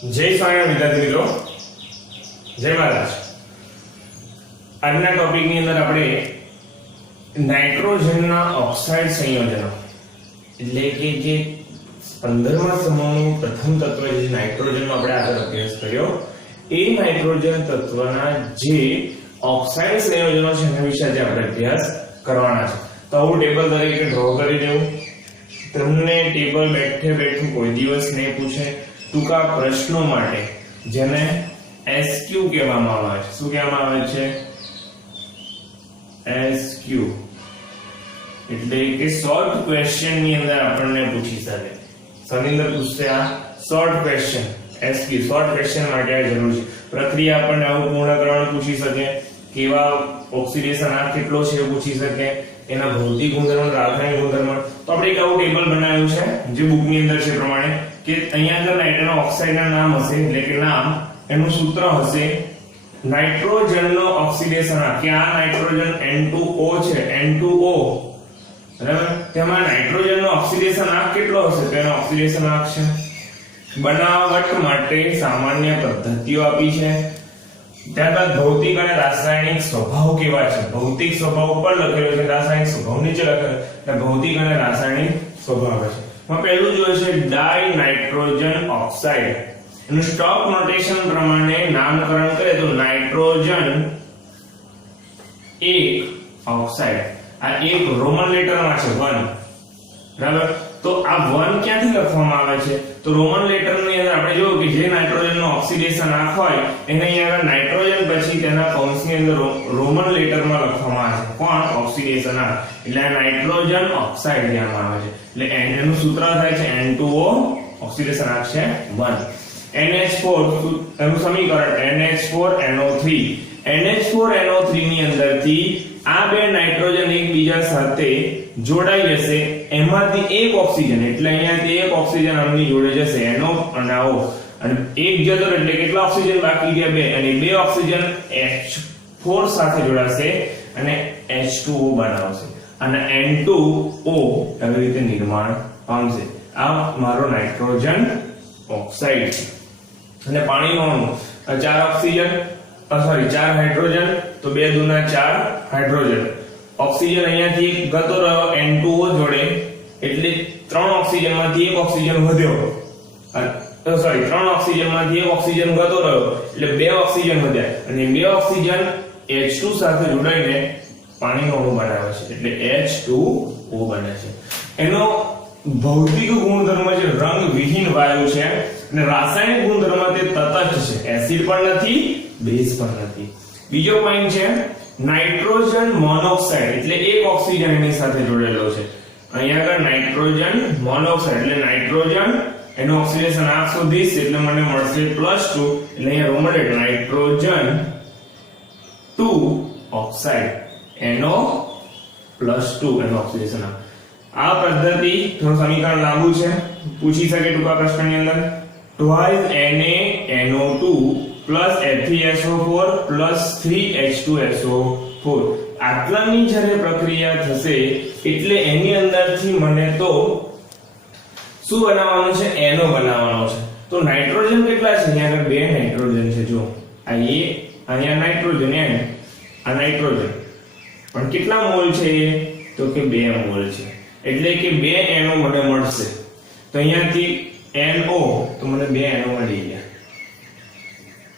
જય સ્વામિનારાયણ વિદ્યાર્થી મિત્રો, જય મહારાજ। આજના ટોપિકની અંદર આપણે નાઇટ્રોજનના ઓક્સાઇડ સંયોજનો એટલે કે જે 15મા સમૂહનું પ્રથમ તત્વ જે નાઇટ્રોજનનો આપણે આગળ અભ્યાસ કર્યો, એ નાઇટ્રોજન તત્વના જે ઓક્સાઇડ સંયોજનો છે એના વિશે આજે આપણે અભ્યાસ કરવાના છે। તો આવું ટેબલ તરીકે ડ્રો કરી દેવું। તમને ટેબલ બેઠે બેઠું કોઈ દિવસ નહીં પૂછે। ટૂંકા પ્રશ્નો માટે જેને એસક્યુ કહેવામાં આવે છે, શું કહેવામાં આવે છે? એસક્યુ એટલે કે શોર્ટ ક્વેશ્ચન ની અંદર આપણને પૂછી શકે। સની અંદર પૂછશે આ short question, SQ short question માટે આ જરૂર છે। પ્રક્રિયા આપણને આવું પૂર્ણ કરવાનું પૂછી શકે, કેવા ઓક્સિડેશન આ કેટલો છે એ પૂછી શકે, એના ભૌતિક ગુણધર્મ, રાસાયણિક ગુણધર્મ। તો આપણે એક આવું ટેબલ બનાવ્યું છે જે બુક ની અંદર છે પ્રમાણે કે અહીંયા આગળ નાઇટ્રોજન ઓક્સાઇડના નામ હશે એટલે કે નામ, એનું સૂત્ર હશે નાઇટ્રોજનનો ઓક્સિડેશન કે આ નાઇટ્રોજન N2O છે, N2O બરાબર, તેમાં નાઇટ્રોજનનો ઓક્સિડેશન આંક કેટલો હશે? તો એનો ઓક્સિડેશન આંક છે। બનાવટ માટે સામાન્ય પદ્ધતિઓ આપી છે। ત્યારબાદ ભૌતિક અને રાસાયણિક સ્વભાવ કેવા છે? ભૌતિક સ્વભાવ ઉપર લખેલો છે, રાસાયણિક સ્વભાવ નીચે લખેલો છે। એટલે ભૌતિક અને રાસાયણિક સ્વભાવ છે। માં પહેલું જોઈએ છે ડાઈ નાઇટ્રોજન ઓક્સાઇડ। એનું સ્ટોક નોટેશન પ્રમાણે નામકરણ કરે તો નાઇટ્રોજન 1 ઓક્સાઇડ, આ એક રોમન લેટરમાં છે 1 બરાબર। તો આ 1 ક્યાંથી લખવામાં આવે છે? તો રોમન લેટરની અંદર આપણે જોયું કે જે નાઇટ્રોજનનો ઓક્સિડેશન આંક હોય એને અહીંયા આગળ નાઇટ્રોજન પછી તેના કૌંસની અંદર રોમન લેટરમાં લખવામાં આવે છે કોણ? ઓક્સિડેશન આંક, એટલે આ નાઇટ્રોજન ઓક્સાઇડ કહેવામાં આવે છે। એટલે એનું સૂત્ર થાય છે N2O, ઓક્સિડેશન આંક છે 1। NH4 એનું સમીકરણ NH4NO3, NH4NO3 ની અંદરથી આ બે નાઇટ્રોજન એકબીજા સાથે જોડાઈ જશે, એમાંથી એક ઓક્સિજન એટલે અહીંયાથી એક ઓક્સિજન આમની જોડે જશે NO અને O, અને એક જતો એટલે કેટલા ઓક્સિજન બાકી ગયા? 2, અને 2 ઓક્સિજન H4 સાથે જોડાશે અને H2O બનાવશે અને N2O આવી રીતે નિર્માણ પામશે। આ મારો નાઇટ્રોજન ઓક્સાઇડ છે। અને પાણીનો અણુ 4 ઓક્સિજન 4 હાઇડ્રોજન, તો 2 દુના 4 હાઇડ્રોજન, ઓક્સિજન અહીંયાથી એક ગતો રહ્યો N2O જોડે એટલે 3 ઓક્સિજનમાંથી એક ઓક્સિજન વધ્યો, 3 ઓક્સિજનમાંથી એક ઓક્સિજન ગતો રહ્યો એટલે 2 ઓક્સિજન વધ્યા, અને 2 ઓક્સિજન H2 સાથે જોડાઈને પાણીનો અણુ બનાવે છે એટલે H2O બને છે। એનો ભૌતિક ગુણધર્મ છે રંગવિહીન વાયુ છે, અને રાસાયણિક ગુણધર્મ તે તટસ્થ છે, એસિડ પણ નથી, બેઝ પણ નથી। બીજો પોઈન્ટ છે નાઇટ્રોજન મોનોક્સાઇડ એટલે એક ઓક્સિજન એની સાથે જોડેલો છે। અહીંયા આગળ નાઇટ્રોજન મોનોક્સાઇડ એટલે નાઇટ્રોજન, એનો ઓક્સિડેશન આંક શોધીશ એટલે મને મળશે +2, એટલે અહીંયા Roman letter nitrogen 2 oxide NO +2 એનો ઓક્સિડેશન આંક। આ પદ્ધતિ થોડું સમીકરણ લાંબુ છે, પૂછી શકે ટૂંકા પ્રશ્નની અંદર, twice NaNO2 plus Fe2SO4 plus 3H2SO4 આટલાની જ્યારે પ્રક્રિયા થશે એટલે એની અંદરથી મને તો શું બનાવવાનું છે? NO બનાવવાનો છે। તો નાઇટ્રોજન કેટલા છે? અહીંયા આગળ 2 નાઇટ્રોજન છે, જો આ અહીંયા નાઇટ્રોજન N, આ નાઇટ્રોજન, પણ કેટલા મોલ છે? તો કે 2 મોલ છે, એટલે કે 2 NO મને મળશે। તો અહીંયાથી NO તો મને 2 NO મળી ગયા,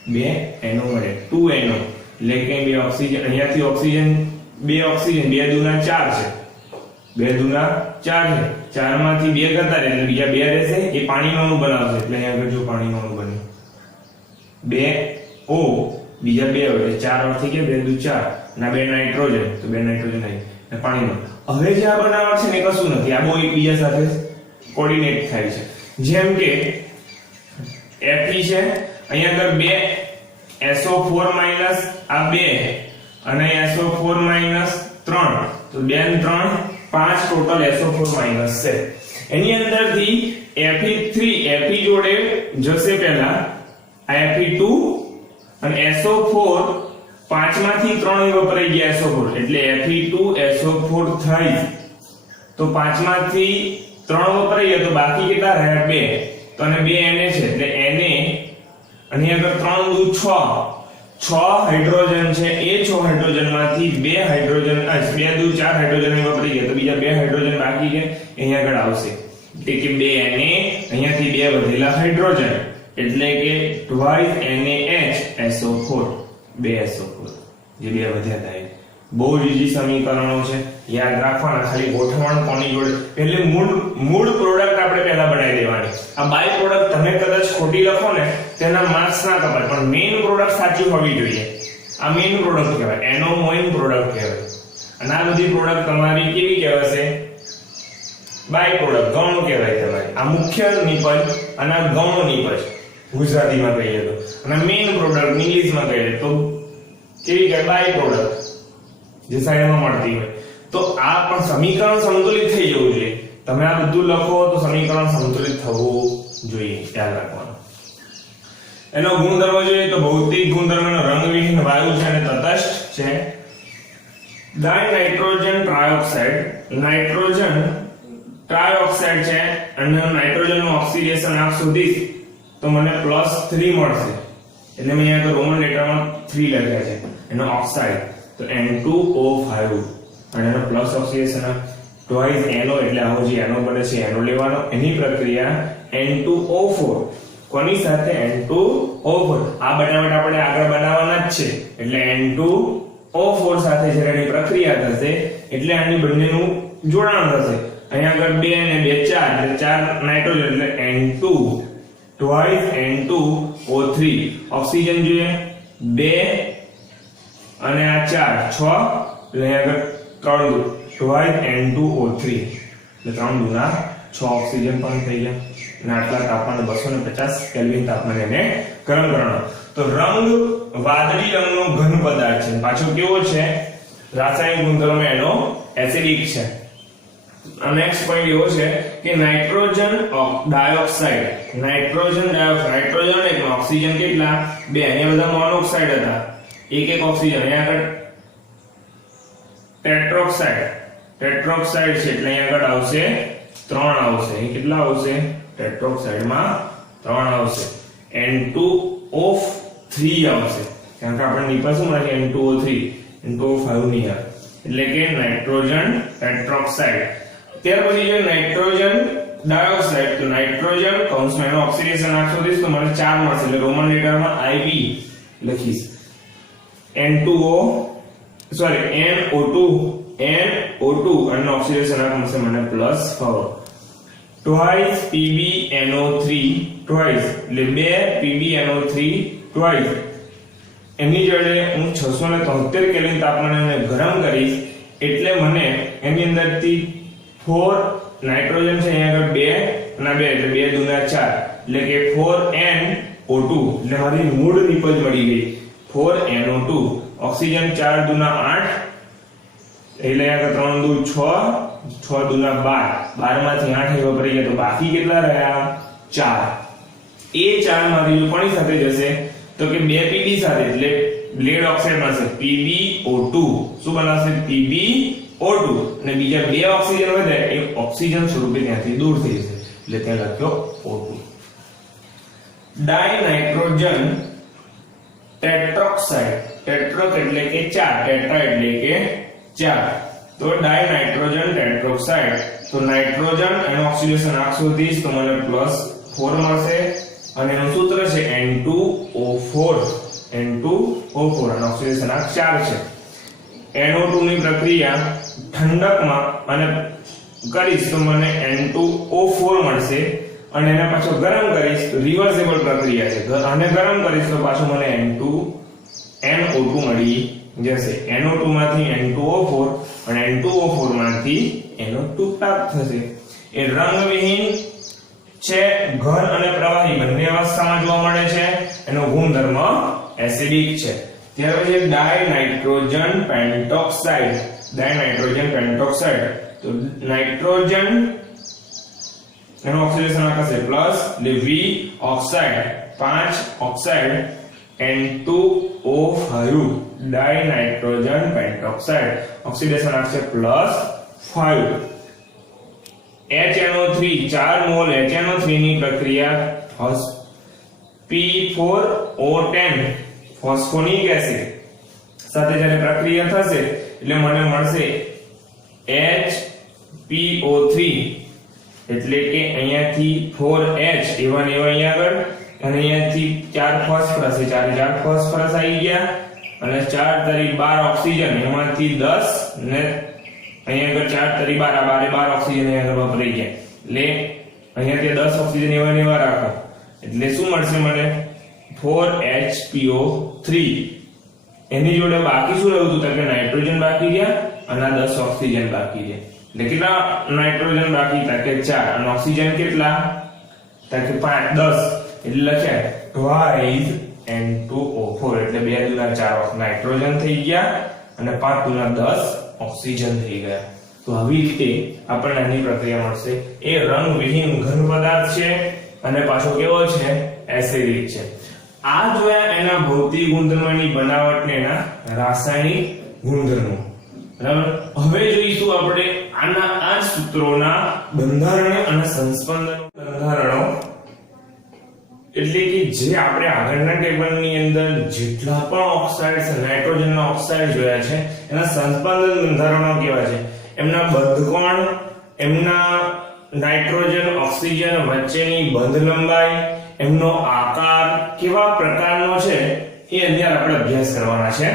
2 NO મળે, 2 NO એટલે કે 2 ઓક્સિજન, અહીંયાથી ઓક્સિજન 2 ઓક્સિજન 2 દુના 4 છે, 2 દુના 4 છે, 4 માંથી 2 કરતા એટલે બીજા 2 રહેશે, એ પાણીનો અણુ બનાવશે એટલે અહીંયા આગળ જો પાણીનો અણુ બન્યો 2O, બીજા 2 એટલે 4 વાર થઈ ગયા, 2 દુ 4 ના 2 નાઇટ્રોજન, તો 2 નાઇટ્રોજન આવી અને પાણીનો। હવે જે આ બનાવટ છે ને કશું નથી, આ બે એકબીજા સાથે કોઓર્ડિનેટ થાય છે। જેમ કે Fe છે, અહીંયા આગળ 2 SO4 માઈનસ આ 2 અને SO4 માઈનસ 3, તો 2 અને 3 5 ટોટલ SO4 માઈનસ છે। એની અંદરથી Fe3 Fe જોડે જશે પહેલા આ Fe2 અને SO4 પાંચમાંથી 3 વપરાઈ ગયા SO4 એટલે Fe2SO4 થાય, તો પાંચમાંથી 3 વપરાઈ ગયા તો બાકી કેટલા રહ્યા? 2, તો અને 2 Na છે એટલે Na અને આગળ 3 દુ 6 હાઇડ્રોજન છે એ 6 હાઇડ્રોજનમાંથી 2 હાઇડ્રોજન 2 દુ 4 હાઇડ્રોજન વપરાઈ ગયા તો બીજા 2 હાઇડ્રોજન બાકી છે અહીંયા આગળ આવશે એટલે કે 2 Na અહીંયાથી 2 વધેલા હાઇડ્રોજન એટલે કે twice NaHSO4 2SO4 જે 2 વધ્યા હતા બહુ જ ઈઝી સમીકરણો છે યાદ રાખવાના ખાલી ગોઠવણ કોની જોડે એટલે મૂળ પ્રોડક્ટ આપણે પહેલા બનાવી દેવાની આ બાય પ્રોડક્ટ તમે કદાચ ખોટી લખો ને તેના માર્ક્સ ના કપાય પણ મેઈન પ્રોડક્ટ સાચી હોવી જોઈએ આ મેઈન પ્રોડક્ટ કહેવાય એનો મેઈન પ્રોડક્ટ કહેવાય અને આ બધી પ્રોડક્ટ તમારી કેવી કહેવાશે બાય પ્રોડક્ટ ગૌણ કહેવાય તમારી આ મુખ્ય નિપજ અને આ ગૌણ નિપજ ગુજરાતીમાં કહીએ તો અને મેઈન પ્રોડક્ટ ઇંગ્લિશમાં કહીએ તો કેવી કહેવાય બાય પ્રોડક્ટ જે સાઈડમાં મળતી હોય તો આ પણ સમીકરણ સંતુલિત થઈ જવું જોઈએ તમે આ બધું લખો તો સમીકરણ સંતુલિત થવું જોઈએ યાદ રાખવાનું એનો ગુણધર્મ જોઈએ તો ભૌતિક ગુણધર્મનો રંગવિહીન વાયુ છે અને તટસ્થ છે ડાયનાઇટ્રોજન ટ્રાયોક્સાઇડ છે અને નાઇટ્રોજનનું ઓક્સિડેશન આપ શોધીશ તો મને +3 મળશે એટલે મેં અહીંયા રોમન લેટરમાં 3 લખ્યા છે એનો ઓક્સાઇડ તો N2O5 અને એનો પ્લસ ઓક્સિડેશન twice NO એટલે આવો જે NO બને છે NO લેવાનો એની પ્રક્રિયા N2O4 કોની સાથે N2O4 આ બનાવટ આપણે આગળ બનાવવાના જ છે એટલે N2O4 સાથે જ્યારે એની પ્રક્રિયા થશે એટલે આની બંનેનું જોડાણ થશે અહીંયા આગળ 2 અને 2 4 એટલે 4 નાઇટ્રોજન એટલે N2 twice N2O3 ઓક્સિજન જોઈએ 2 અને આ 4 6 એટલે આગળ 3 twice N2O3 એટલે 3 ગુણા 6 ઓક્સિજન પણ થઈ ગયા અને આટલા તાપમાન 250 કેલ્વિન તાપમાને એને ગરમ કરવાનો તો રંગ વાદળી રંગનો ઘન પદાર્થ છે પાછો કેવો છે રાસાયણિક ગુણધર્મ એનો એસિડિક છે આ નેક્સ્ટ પોઈન્ટ એવો છે કે નાઇટ્રોજન ડાયોક્સાઇડ એક ઓક્સિજન કેટલા બે અહીંયા બધા મોનોક્સાઇડ હતા એક ઓક્સિજન અહીંયા આગળ ટેટ્રોક્સાઇડ છે એટલે અહીંયા આગળ આવશે 3 આવશે અહીં કેટલા આવશે ટેટ્રોક્સાઇડ માં 3 આવશે N2O3 આવશે કારણ કે આપણે નીચે શું મળે N2O3 N2O5 નહીં આવે એટલે કે નાઇટ્રોજન ટેટ્રોક્સાઇડ ત્યાર પછી જો નાઇટ્રોજન ડાયોક્સાઇડ તો નાઇટ્રોજન કૌંસમાં એનો ઓક્સિડેશન આંક શોધીશ તો મને 4 મળશે એટલે રોમન લેટરમાં IV લખીશ NO2 અને ઓક્સિડેશન આંક મળશે મને +4 twice PbNO3 twice એટલે 2 PbNO3 twice એની જોડે હું 673 કેલ્વિન તાપમાને ગરમ કરીશ એટલે મને એની અંદરથી 4 નાઇટ્રોજન છે અહીંયા આગળ 2 અને 2 એટલે 2 દુના 4 એટલે કે 4NO2 એટલે મારી મૂળ નિપજ મળી ગઈ 4NO2 ઓક્સિજન 4 દુના 8 એટલે અહીંયા આગળ 3 દુ 6 6 દુના 12 માંથી 8 એ વપરાઈ ગયા તો બાકી કેટલા રહ્યા 4 એ 4 માંથી કોની સાથે જશે તો કે 2 Pb સાથે એટલે લેડ ઓક્સાઇડ મળશે PbO2 શું બનાવશે PbO2 અને બીજા 2 ઓક્સિજન વધે એ ઓક્સિજન સ્વરૂપે ત્યાંથી દૂર થઈ જશે એટલે ત્યાં લખ્યો O2 ડાયનાઇટ્રોજન ટેટ્રોક્સાઇડ ટેટ્રોક એટલે કે 4 ટેટ્રા એટલે કે 4 તો ડાયનાઇટ્રોજન ટેટ્રોક્સાઇડ તો નાઇટ્રોજન એનો ઓક્સિડેશન આંક શોધીશ તો મને +4 મળશે અને એનું સૂત્ર છે N2O4 અને ઓક્સિડેશન આંક 4 છે NO2 ની પ્રક્રિયા ઠંડકમાં અને કરીશ તો મને N2O4 મળશે અને એને પાછો ગરમ કરીશ તો રિવર્સિબલ પ્રક્રિયા છે આને ગરમ કરીશ તો પાછો મને NO2 મળી જશે NO2 માંથી N2O4 અને N2O4 માંથી NO2 પ્રાપ્ત થશે એ રંગવિહીન છે ઘન અને પ્રવાહી બંને અવસ્થામાં જોવા મળે છે એનો ગુણધર્મ એસિડિક છે ત્યાર પછી ડાયનાઇટ્રોજન પેન્ટોક્સાઇડ તો નાઇટ્રોજન એનો ઓક્સિડેશન આંક હશે પ્લસ એટલે V oxide 5 oxide N2O5 dinitrogen pentoxide oxidation આંક છે +5 HNO3 4 મોલ HNO3 ની પ્રક્રિયા P4O10 ફોસ્ફોનિક એસિડ સાથે જ્યારે પ્રક્રિયા થશે એટલે મને મળશે HPO3 એટલે કે અહીંયાથી 4H એવા ને એવા અહીંયા આગળ અને અહીંયાથી 4 ફોસ્ફરસ એ 4 ફોસ્ફરસ આવી ગયા અને 4 તરી 12 ઓક્સિજન એમાંથી 10 ને અહીંયા આગળ 4 તરી 12 12 ઓક્સિજન અહીંયા આગળ વપરાઈ ગયા એટલે અહીંયાથી 10 ઓક્સિજન એવા ને એવા રાખો એટલે શું મળશે મને 4HPO3 એની જોડે બાકી શું રહ્યું તો કે નાઇટ્રોજન બાકી રહ્યા અને 10 ઓક્સિજન બાકી રહ્યા એટલે કેટલા નાઇટ્રોજન બાકી હતા કે 4 અને ઓક્સિજન કેટલા તો કે 5 10 એટલે લખ્યા twice N2O4 એટલે 2 દુના 4 નાઇટ્રોજન થઈ ગયા અને 5 દુના 10 ઓક્સિજન થઈ ગયા તો આવી રીતે આપણને આની પ્રક્રિયા મળશે એ રંગવિહીન ઘન પદાર્થ છે અને પાછો કેવો છે એસિડિક છે આ જોયા એના ભૌતિક ગુણધર્મોની બનાવટ ને એના રાસાયણિક ગુણધર્મો બરાબર હવે જોઈશું આપણે આના આ સૂત્રોના બંધારણ અને સંસ્પંદન બંધારણો એટલે કે જે આપણે આગળના ટેબલની અંદર જેટલા પણ ઓક્સાઇડ્સ નાઇટ્રોજનના ઓક્સાઇડ જોયા છે એના સંસ્પંદન બંધારણો કેવા છે એમના બંધકોણ એમના નાઇટ્રોજન ઓક્સિજન વચ્ચેની બંધ લંબાઈ એમનો આકાર કેવા પ્રકારનો છે એ અત્યારે આપણે અભ્યાસ કરવાના છે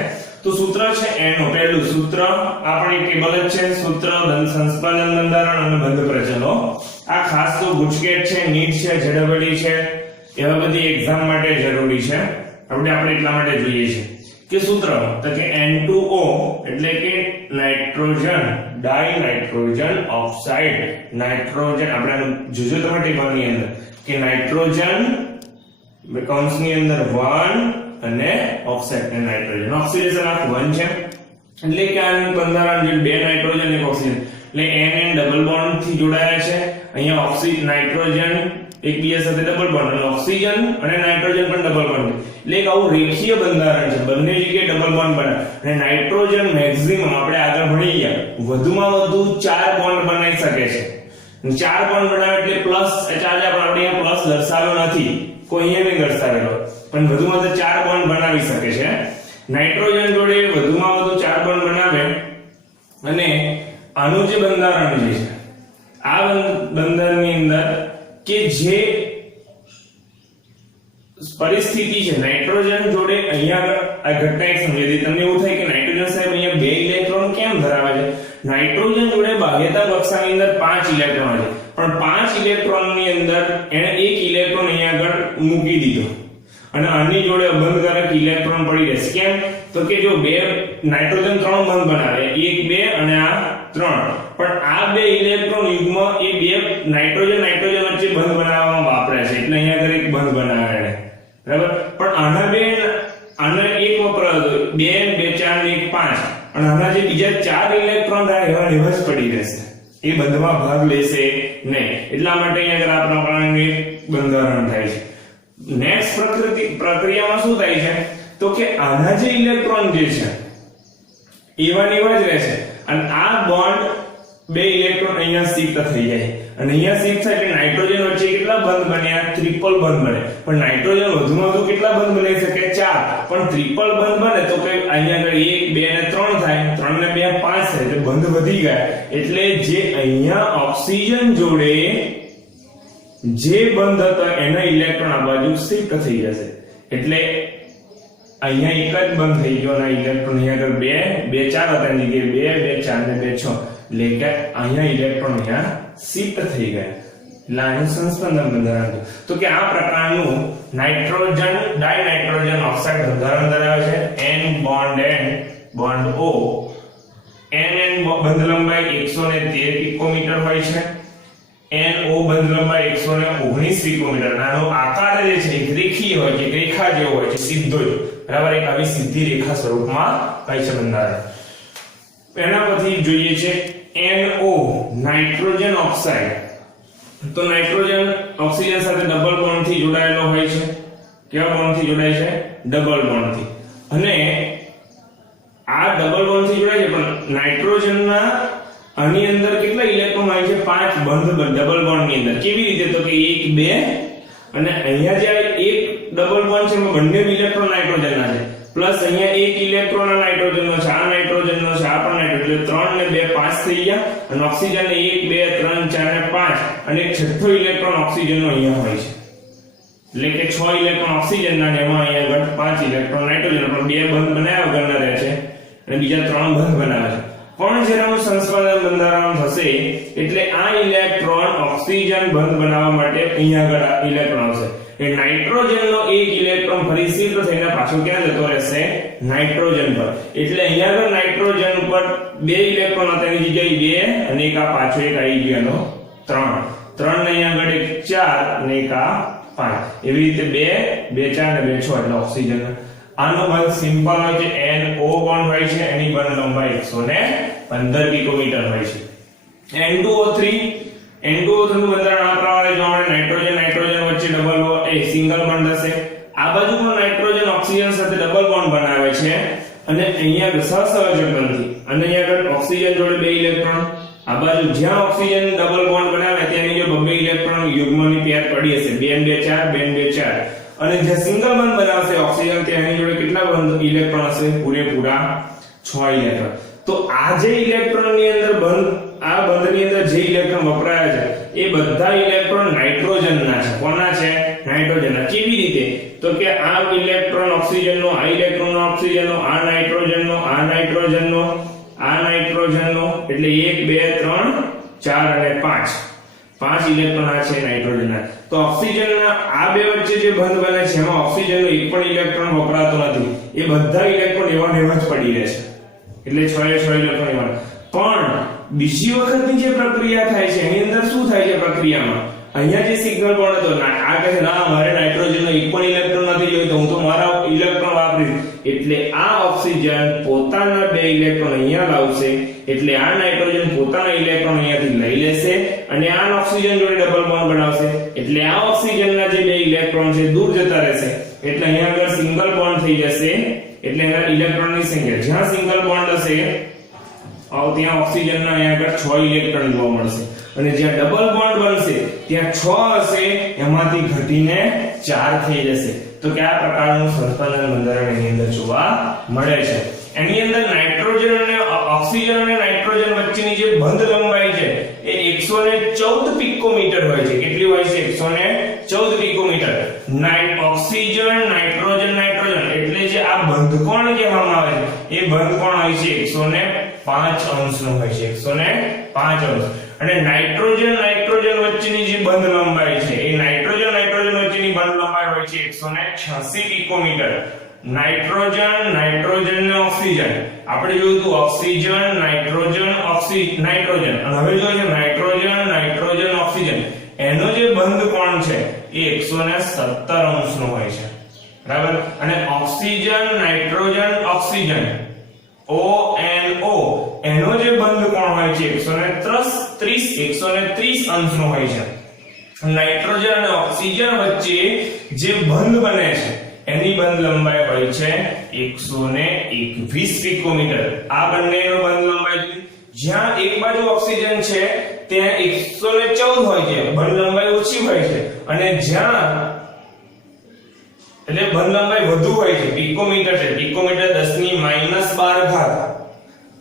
તો સૂત્ર છે એનો પહેલું સૂત્ર આપણી ટેબલ જ છે સૂત્ર સંસ્પંદન બંધારણ અને બંધ પ્રચલો આ ખાસ તો ગુજકેટ છે નીટ છે જેડબલઈ છે એવા બધી એક્ઝામ માટે જરૂરી છે આપણે એટલા માટે જોઈએ છે કે સૂત્ર તો કે N2O એટલે કે નાઇટ્રોજન ડાઇનાઇટ્રોજન ઓક્સાઇડ નાઇટ્રોજન આપણે જોજો તમે ટેબલની અંદર કે નાઇટ્રોજન કૌંસની અંદર 1 અને ઓક્સાઇડ ને નાઇટ્રોજન ઓક્સિડેશન ઓફ 1 છે એટલે કે આ બંધારણ જે બે નાઇટ્રોજન એક ઓક્સિજન એટલે NN ડબલ બોન્ડ થી જોડાયા છે અહીંયા ઓક્સિજન નાઇટ્રોજન એકબીજા સાથે ડબલ બોન્ડ અને ઓક્સિજન અને નાઇટ્રોજન પણ ડબલ બોન્ડ એટલે એક આવું રેખીય બંધારણ છે બંને જગ્યાએ ડબલ બોન્ડ બને અને નાઇટ્રોજન મેક્સિમમ આપણે આગળ ભણી ગયા વધુમાં વધુ 4 બોન્ડ બનાવી શકે છે 4 બોન્ડ બનાવે એટલે પ્લસ ચાર્જ આપણે અહીંયા પ્લસ દર્શાવ્યો નથી કોઈ અહીંયા નહીં દર્શાવેલો પણ વધુમાં વધુ 4 બોન્ડ બનાવી શકે છે નાઇટ્રોજન જોડે વધુમાં વધુ 4 બોન્ડ બનાવે અને આનું જે બંધારણ છે આ બંધારણની અંદર કે જે પરિસ્થિતિ છે નાઇટ્રોજન જોડે અહીંયા આ ઘટના એક સમજી દી તમને એવું થાય કે નાઇટ્રોજન સાહેબ અહીંયા 2 ઇલેક્ટ્રોન કેમ ધરાવે છે નાઇટ્રોજન જોડે બાહ્યતા કક્ષાની અંદર 5 ઇલેક્ટ્રોન છે પણ 5 ઇલેક્ટ્રોનની અંદર એને એક ઇલેક્ટ્રોન અહીંયા આગળ મૂકી દીધો અને આની જોડે અબંધકારક ઇલેક્ટ્રોન પડી રહેશે કેમ તો કે જો બે નાઇટ્રોજન 3 બંધ બનાવે 1 2 અને આ 3 પણ આ બે ઇલેક્ટ્રોન યુગ્મ એ બે નાઇટ્રોજન વચ્ચે બંધ બનાવવામાં વાપરે છે એટલે અહીંયા આગળ એક બંધ બનાવે છે બરાબર પણ આના એક વપરાય 2 4 ને 1 5 અને આના જે બીજા 4 ઇલેક્ટ્રોન રહે એવા જ પડી રહેશે એ બંધમાં ભાગ લેશે નહીં એટલા માટે અહીંયા આગળ આ પ્રકારનું બંધારણ થાય છે નેક્સ્ટ પ્રક્રિયામાં શું થાય છે તો કે આના જે ઇલેક્ટ્રોન જે છે એવા જ રહેશે અને આ બોન્ડ બે ઇલેક્ટ્રોન અહીંયા શિફ્ટ થઈ જાય અને અહીંયા શિફ્ટ થાય એટલે નાઇટ્રોજન વચ્ચે કેટલા બંધ બન્યા ટ્રિપલ બંધ બને પણ નાઇટ્રોજન વધુમાં વધુ કેટલા બંધ બનાવી શકે 4 પણ ટ્રિપલ બંધ બને તો કે અહીંયા આગળ 1 2 ને 3 થાય 3 ને 2 5 થાય એટલે બંધ વધી ગયા એટલે જે અહીંયા ઓક્સિજન જોડે જે બંધ હતો એનો ઇલેક્ટ્રોન આ બાજુ શિફ્ટ થઈ જશે એટલે અહીંયા એક જ બંધ થઈ ગયો અને ઇલેક્ટ્રોન અહીંયા આગળ 2 4 હતા એની જગ્યાએ 2 4 ને 2 6 એટલે કે અહીંયા ઇલેક્ટ્રોન અહીંયા શિફ્ટ થઈ ગયા એટલે આનું સંસ્પંદન બંધારણ તો કે આ પ્રકારનું નાઇટ્રોજન ડાઇનાઇટ્રોજન ઓક્સાઇડ બંધારણ ધરાવે છે N બોન્ડ O NN બંધ લંબાઈ 113 પિકોમીટર હોય છે NO બંધ લંબાઈ 119 પિકોમીટર આનો આકાર જે છે એક રેખીય હોય છે રેખા જેવો હોય છે સીધો જ બરાબર એક આવી સીધી રેખા સ્વરૂપમાં હોય છે બંધારણ એના પછી જોઈએ છે NO નાઇટ્રોજન ઓક્સાઇડ તો નાઇટ્રોજન ઓક્સિજન સાથે ડબલ બોન્ડ થી જોડાયેલો હોય છે કેવા બોન્ડ થી જોડાય છે ડબલ બોન્ડ થી અને આ ડબલ બોન્ડ થી જોડાય છે પણ નાઇટ્રોજનના આની અંદર કેટલા ઇલેક્ટ્રોન આવે છે 5 બંધ ડબલ બોન્ડ ની અંદર કેવી રીતે તો કે 1 2 અને અહીંયા જે એક ડબલ બોન્ડ છે એમાં બંને ઇલેક્ટ્રોન નાઇટ્રોજનના છે પ્લસ અહીંયા એક ઇલેક્ટ્રોન નાઇટ્રોજનનો છે આ નાઇટ્રોજનનો છે આ પણ નાઇટ્રોજન એટલે 3 ને 2 5 થઈ ગયા અને ઓક્સિજન ને 1 2 3 4 ને 5 અને એક છઠ્ઠો ઇલેક્ટ્રોન ઓક્સિજનનો અહીંયા હોય છે એટલે કે 6 ઇલેક્ટ્રોન ઓક્સિજનના ને એમાં અહીંયા આગળ 5 ઇલેક્ટ્રોન નાઇટ્રોજન પણ બે બંધ બનાવ્યા વગરના રહે છે અને બીજા 3 બંધ બનાવે છે પણ જ્યારે સંસ્પાદન બંધારણ થશે એટલે આ ઇલેક્ટ્રોન ઓક્સિજન બંધ બનાવવા માટે અહીંયા આગળ ઇલેક્ટ્રોન આવશે એ નાઇટ્રોજનનો એક ઇલેક્ટ્રોન ફરી શિફ્ટ થઈને પાછો ક્યાં જતો રહેશે નાઇટ્રોજન પર એટલે અહીંયા આગળ નાઇટ્રોજન ઉપર બે ઇલેક્ટ્રોન હતા એની જગ્યાએ 2 અને એક આ પાછો એક આવી ગયાનો 3 3 ને અહીંયા આગળ એક 4 અને એક આ 5 એવી રીતે 2 2 4 અને 2 6 એટલે ઓક્સિજન આનો બંધ સિમ્પલ હોય છે NO બોન્ડ હોય છે એની બંધ લંબાઈ 115 પિકોમીટર હોય છે N2O3 નું બંધારણ આ પ્રમાણે જોવા મળે નાઇટ્રોજન નાઇટ્રોજન વચ્ચે ડબલ સિંગલ બોન્ડ હશે આ બાજુ પણ નાઇટ્રોજન ઓક્સિજન સાથે ડબલ બોન્ડ બનાવે છે અને અહીંયા સહસંયોજક બનતી અને અહીંયા આગળ ઓક્સિજન જોડે બે ઇલેક્ટ્રોન આ બાજુ જ્યાં ઓક્સિજન ડબલ બોન્ડ બનાવે ત્યાંની જો બે ઇલેક્ટ્રોન યુગ્મની પેર પડી હશે 2 2 4 2 2 4 અને જે સિંગલ બોન્ડ બનાવશે ઓક્સિજન ત્યાંની જોડે કેટલા બંધ ઇલેક્ટ્રોન હશે પૂરેપૂરા 6 ઇલેક્ટ્રોન તો આ જે ઇલેક્ટ્રોન ની અંદર બંધ આ બંધની અંદર જે ઇલેક્ટ્રોન વપરાયા છે એ બધા ઇલેક્ટ્રોન નાઇટ્રોજનના છે કોના છે નાઇટ્રોજનના કેવી રીતે તો કે આ ઇલેક્ટ્રોન ઓક્સિજનનો આ ઇલેક્ટ્રોન ઓક્સિજનનો આ નાઇટ્રોજનનો આ નાઇટ્રોજનનો આ નાઇટ્રોજનનો એટલે 1 2 3 4 અને 5 5 ઇલેક્ટ્રોન આ છે નાઇટ્રોજનના તો ઓક્સિજનના આ બે વચ્ચે જે બંધ બને છે એમાં ઓક્સિજનનો એક પણ ઇલેક્ટ્રોન વપરાતો નથી એ બધા ઇલેક્ટ્રોન એવા ને એવા જ પડી રહે છે એટલે 6 ઇલેક્ટ્રોન એવા પણ બીજી વખતની જે પ્રક્રિયા થાય છે એની અંદર શું થાય છે પ્રક્રિયામાં અહીંયા જે સિગ્નલ બોન્ડ હતો આ કહે છે ના મારે નાઇટ્રોજનનો એક પણ ઇલેક્ટ્રોન નથી જોઈતો હું તો મારા ઇલેક્ટ્રોન વાપરીશ એટલે આ ઓક્સિજન પોતાના બે ઇલેક્ટ્રોન અહીંયા લાવશે એટલે આ નાઇટ્રોજન પોતાના ઇલેક્ટ્રોન અહીંયાથી લઈ લેશે અને આ ઓક્સિજન જોડે ડબલ બોન્ડ બનાવશે એટલે આ ઓક્સિજનના જે બે ઇલેક્ટ્રોન છે દૂર જતા રહેશે એટલે અહીંયા આગળ સિંગલ બોન્ડ થઈ જશે એટલે એના ઇલેક્ટ્રોનની સંખ્યા જ્યાં સિંગલ બોન્ડ હશે ત્યાં ઓક્સિજનના અહીંયા આગળ 6 ઇલેક્ટ્રોન જોવા મળશે અને જ્યાં ડબલ બોન્ડ બનશે ત્યાં 6 હશે એમાંથી ઘટીને 4 થઈ જશે તો કે આ પ્રકારનું સંસ્પાદન બંધારણ એની અંદર જોવા મળે છે એની અંદર નાઇટ્રોજન અને ઓક્સિજન અને નાઇટ્રોજન વચ્ચેની જે બંધ લંબાઈ છે એ 114 પિકોમીટર હોય છે કેટલી હોય છે 114 પિકોમીટર ઓક્સિજન નાઇટ્રોજન નાઇટ્રોજન એટલે જે આ બંધ કોણ કહેવામાં આવે છે એ બંધ કોણ હોય છે 105 અંશનો હોય છે 105 અંશ અને નાઇટ્રોજન નાઇટ્રોજન વચ્ચેની જે બંધ લંબાઈ છે એ નાઇટ્રોજન નાઇટ્રોજન વચ્ચેની બંધ લંબાઈ હોય છે 186 પિકોમીટર નાઇટ્રોજન નાઇટ્રોજન અને ઓક્સિજન આપણે જોયું હતું ઓક્સિજન નાઇટ્રોજન નાઇટ્રોજન અને હવે જોઈએ નાઇટ્રોજન નાઇટ્રોજન ઓક્સિજન એનો જે બંધ કોણ છે એ 117 અંશનો હોય છે બરાબર અને ઓક્સિજન નાઇટ્રોજન ઓક્સિજન ONO એનો જે બંધ કોણ હોય છે 130 અંશનો હોય છે નાઇટ્રોજન અને ઓક્સિજન વચ્ચે જે બંધ બને છે એની બંધ લંબાઈ હોય છે 121 પિકોમીટર આ બંનેનો બંધ લંબાઈ જ્યાં એક બાજુ ઓક્સિજન છે ત્યાં 114 હોય છે બંધ લંબાઈ ઓછી હોય છે અને જ્યાં એટલે બંધ લંબાઈ વધુ હોય છે પિકોમીટર છે પિકોમીટર 10⁻12 ઘાત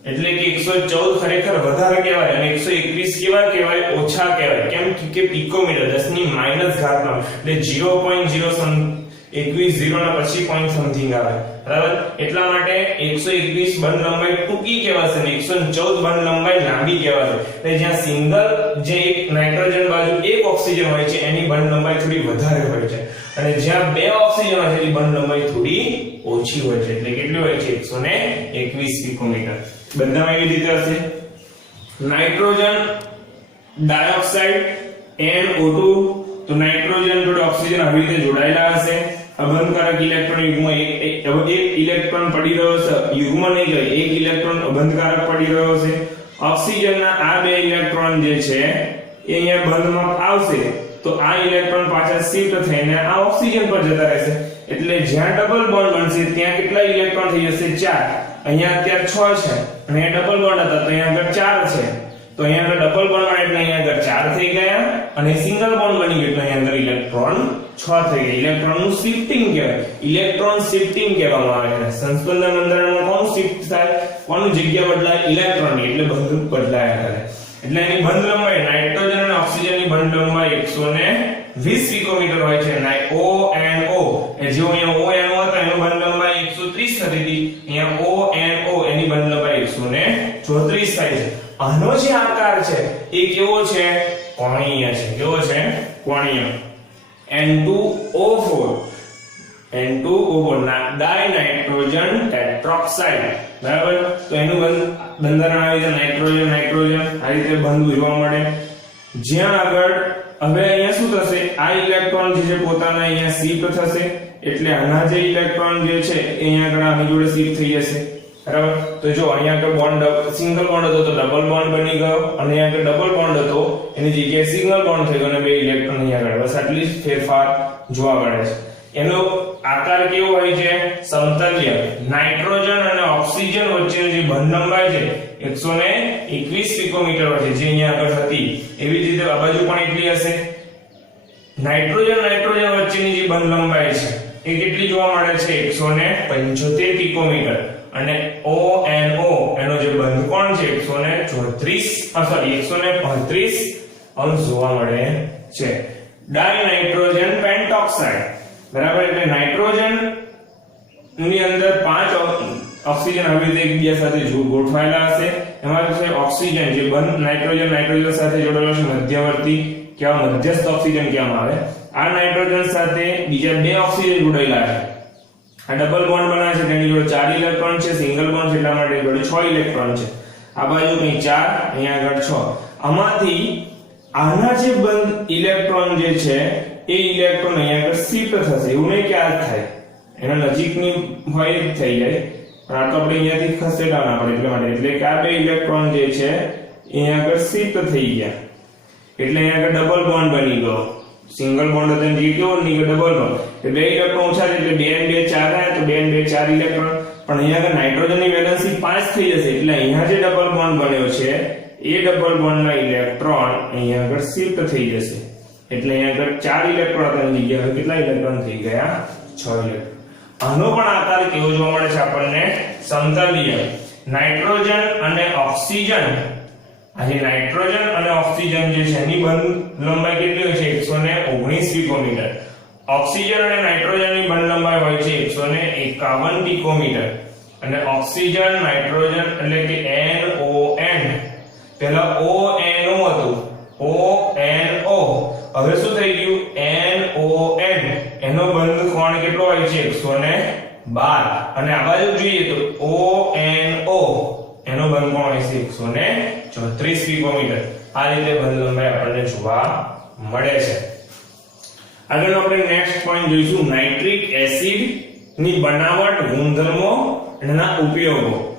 એટલે કે 114 ખરેખર વધારે કહેવાય અને 121 કેવા કહેવાય ઓછા કહેવાય કેમ કે પિકોમીટર 10⁻ઘાત એટલે 0.0 ના પછી પોઈન્ટ સમથિંગ આવે બરાબર એટલા માટે 121 બંધ લંબાઈ ટૂંકી કહેવાશે અને 114 બંધ લંબાઈ લાંબી કહેવાશે એટલે જ્યાં સિંગલ જે એક નાઇટ્રોજન બાજુ એક ઓક્સિજન હોય છે એની બંધ લંબાઈ થોડી વધારે હોય છે અને જ્યાં બે ઓક્સિજન હોય છે એની બંધ લંબાઈ થોડી ઓછી હોય છે એટલે કેટલી હોય છે 121 પિકોમીટર બધામાં એવી રીતે હશે નાઇટ્રોજન ડાયોક્સાઇડ NO2 તો નાઇટ્રોજન જોડે ઓક્સિજન આવી રીતે જોડાયેલા હશે અબંધકારક ઇલેક્ટ્રોન યુગ્મ એક ઇલેક્ટ્રોન પડી રહ્યો છે યુગ્મ નહીં ગઈ એક ઇલેક્ટ્રોન અબંધકારક પડી રહ્યો છે ઓક્સિજનના આ બે ઇલેક્ટ્રોન જે છે એ અહીંયા બંધમાં આવશે તો આ ઇલેક્ટ્રોન પાછા શિફ્ટ થઈને આ ઓક્સિજન પર જતા રહેશે એટલે જ્યાં ડબલ બોન્ડ બનશે ત્યાં કેટલા ઇલેક્ટ્રોન થઈ જશે 4 અહીંયા અત્યારે 6 છે અને ડબલ બોન્ડ હતા તો અહીંયા આગળ 4 છે તો અહીંયા આગળ ડબલ બોન્ડ એટલે અહીંયા આગળ 4 થઈ ગયા અને સિંગલ બોન્ડ બની ગયું એટલે અહીંયા અંદર ઇલેક્ટ્રોન 6 થઈ ગયા. ઇલેક્ટ્રોનનું શિફ્ટિંગ કહેવાય, ઇલેક્ટ્રોન શિફ્ટિંગ કહેવામાં આવે છે. સંસ્કંદન બંધારણમાં કોનું શિફ્ટ થાય, કોનું જગ્યા બદલાય, ઇલેક્ટ્રોનની, એટલે બંધ બદલાયા કરે. એટલે એની બંધ લંબાઈ નાઇટ્રોજન અને ઓક્સિજનની બંધ લંબાઈ 120 પિકોમીટર હોય છે. ONO એ જેવો અહીંયા ONO હતો એનો બંધ લંબાઈ 130 થતી હતી, અહીંયા ONO એની બંધ લંબાઈ 134 થાય છે. આનો જે આકાર છે એ કેવો છે, કોણીય છે. કેવો છે, કોણીય. N2O4 ડાયનાઇટ્રોજન ટેટ્રોક્સાઇડ, બરાબર. તો એનું બંધારણ આવી રીતે નાઇટ્રોજન નાઇટ્રોજન આ રીતે બંધ જોવા મળે. જ્યાં આગળ હવે અહીંયા શું થશે, આ ઇલેક્ટ્રોન જે પોતાના અહીંયા શિફ્ટ થશે, એટલે આના જે ઇલેક્ટ્રોન જે છે એ અહીંયા આગળ આની જોડે શિફ્ટ થઈ જશે, બરાબર. તો જો અહીંયા આગળ બોન્ડ સિંગલ બોન્ડ હતો તો ડબલ બોન્ડ બની ગયો, અને અહીંયા આગળ ડબલ બોન્ડ હતો એની જગ્યાએ સિંગલ બોન્ડ થઈ ગયો અને બે ઇલેક્ટ્રોન અહીંયા આગળ. બસ આટલી જ ફેરફાર જોવા મળે છે. એનો આકાર કેવો હોય છે, સમતલ્ય. નાઇટ્રોજન અને ઓક્સિજન વચ્ચેની જે બંધ લંબાઈ છે 121 પિકોમીટર હોય છે, જે અહીંયા આગળ હતી એવી જ રીતે આ બાજુ પણ એટલી હશે. નાઇટ્રોજન વચ્ચેની જે બંધ લંબાઈ છે એ કેટલી જોવા મળે છે, 175 પિકોમીટર. અને ONO એનો જે બંધ કોણ છે 135 અંશ જોવા મળે છે. ડાયનાઇટ્રોજન પેન્ટોક્સાઇડ, બરાબર. એટલે નાઇટ્રોજન ની અંદર 5 ઓક્સિજન આવી રીતે એકબીજા સાથે ગોઠવાયેલા હશે. એમાં છે ઓક્સિજન જે બંધ નાઇટ્રોજન સાથે જોડાયેલો છે, મધ્યવર્તી કહેવા, મધ્યસ્થ ઓક્સિજન કહેવામાં આવે. આ નાઇટ્રોજન સાથે બીજા 2 ઓક્સિજન જોડાયેલા છે. આ ડબલ બોન્ડ બનાવે છે, તેની જોડે 4 ઇલેક્ટ્રોન છે, સિંગલ બોન્ડ છે એટલા માટે જોડે 6 ઇલેક્ટ્રોન છે. આ બાજુ કઈ 4, અહીંયા આગળ 6. આમાંથી આના જે બંધ ઇલેક્ટ્રોન જે છે એ ઇલેક્ટ્રોન અહીંયા આગળ શિફ્ટ થશે. એવું નહીં કે આ થાય, એના નજીકની હોય જ થઈ જાય, પણ આ તો આપણે અહીંયાથી ખસેડવાના પડે એટલા માટે. એટલે કે આ 2 ઇલેક્ટ્રોન જે છે અહીંયા આગળ શિફ્ટ થઈ ગયા, એટલે અહીંયા આગળ ડબલ બોન્ડ બની ગયો. સિંગલ બોન્ડ હતો જે કેવો બની ગયો, ડબલ બોન્ડ. એટલે 2 ઇલેક્ટ્રોન ઓછા છે, એટલે 2 અને 2 4 થાય, તો 2 અને 2 4 ઇલેક્ટ્રોન. પણ અહીંયા આગળ નાઇટ્રોજનની વેલેન્સી 5 થઈ જશે, એટલે અહીંયા જે ડબલ બોન્ડ બન્યો છે એ ડબલ બોન્ડના ઇલેક્ટ્રોન અહીંયા આગળ શિફ્ટ થઈ જશે. એટલે અહીંયા આગળ 4 ઇલેક્ટ્રોન હતા એની જગ્યાએ કેટલા ઇલેક્ટ્રોન થઈ ગયા, 6 ઇલેક્ટ્રોન. આનો પણ આકાર કેવો જોવા મળે છે આપણને, સમતલીય. નાઇટ્રોજન અને ઓક્સિજન, આજે નાઇટ્રોજન અને ઓક્સિજન જે છે એની બંધ લંબાઈ કેટલી હોય છે, 119 પિકોમીટર. ઓક્સિજન અને નાઇટ્રોજનની બંધ લંબાઈ હોય છે 151 પિકોમીટર. અને ઓક્સિજન નાઇટ્રોજન એટલે કે NON, પહેલા ONO હતું, ONO, હવે શું થઈ ગયું, NON. એનો બંધ કોણ કેટલો હોય છે, 112. અને આ બાજુ જોઈએ તો ONO એનો બંધ કોણ હોય છે, 134 પિકોમીટર. આ રીતે બંધ લંબાઈ આપણને જોવા મળે છે. આગળ આપણે નેક્સ્ટ પોઈન્ટ જોઈશું, નાઇટ્રિક એસિડ ની બનાવટ, ગુણધર્મો અને એના ઉપયોગો.